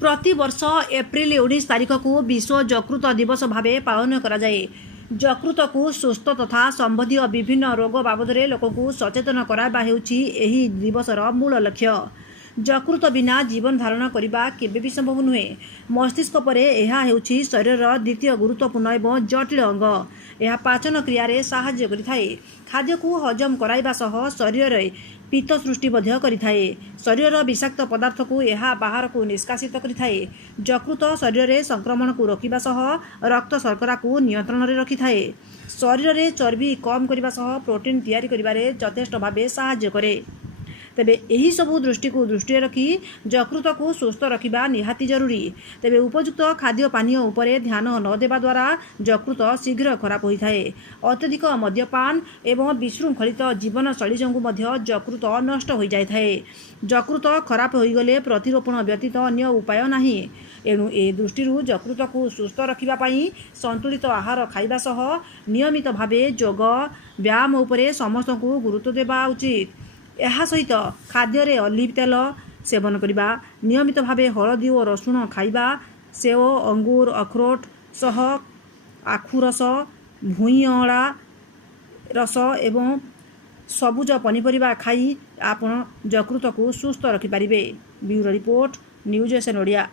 प्रति वर्ष एप्रिल 19 तारिख को विश्व यकृत दिवस भाव पालन कराए। यकृत को सुस्थ तथा संबंधी विभिन्न रोग बाबद लोक को सचेतन कराइबा हेउछि एही दिवसर मूल लक्ष्य। यकृत बिना जीवन धारण करने केबे भी संभव नुहे। मस्तिष्क परे यह हेउछि शरीर द्वितीय गुरुत्वपूर्ण एवं जटिल अंग। यह पाचन क्रिया साहाय्य करिथाए। खाद्य को हजम कराइबा सह शरीर पित्त सृष्टि करिथाए। शरीर विषाक्त पदार्थ को यह बाहर को निष्कासित करिथाए। यकृत शरीर संक्रमण को रोकिबा सह रक्त शर्करा को नियंत्रण में रखिथाए। शरीर में चर्बी कम करने सह प्रोटीन तैयारी करिबारे यथेष्ट भावे साहाय्य करे। तेबे एही सबु दृष्टि को दृष्टि रखी यकृत को सुस्थ रखिबा निहाती जरूरी। तेबे उपयुक्त खाद्य पानीय उपरे ध्यान न देबा द्वारा यकृत शीघ्र खराब होइथाए। अत्यधिक मद्यपान एवं विशृंखलित जीवनशैली जोगु मध्य यकृत नष्ट हो जाइथाए। यकृत खराब होइगले प्रतिरोपण व्यतीत अन्य उपाय नाही। एणु ए दृष्टि यकृत को सुस्थ रखिबा पई संतुलित आहार खाइबा सह नियमित भावे योग व्यायाम उपरे समस्त को गुरुत्व देबा उचित। यह सहित खाद्य रे ऑलिव तेल सेवन करने, नियमित भावे हलदी और रसुण खाइबा, सेव अंगूर अखरोट सह आखु रस भुई अँला रस एवं सबुज पनीपरिबा खाई आपण यकृत को सुस्थ रखिपारे। Bureau report news SN Odia.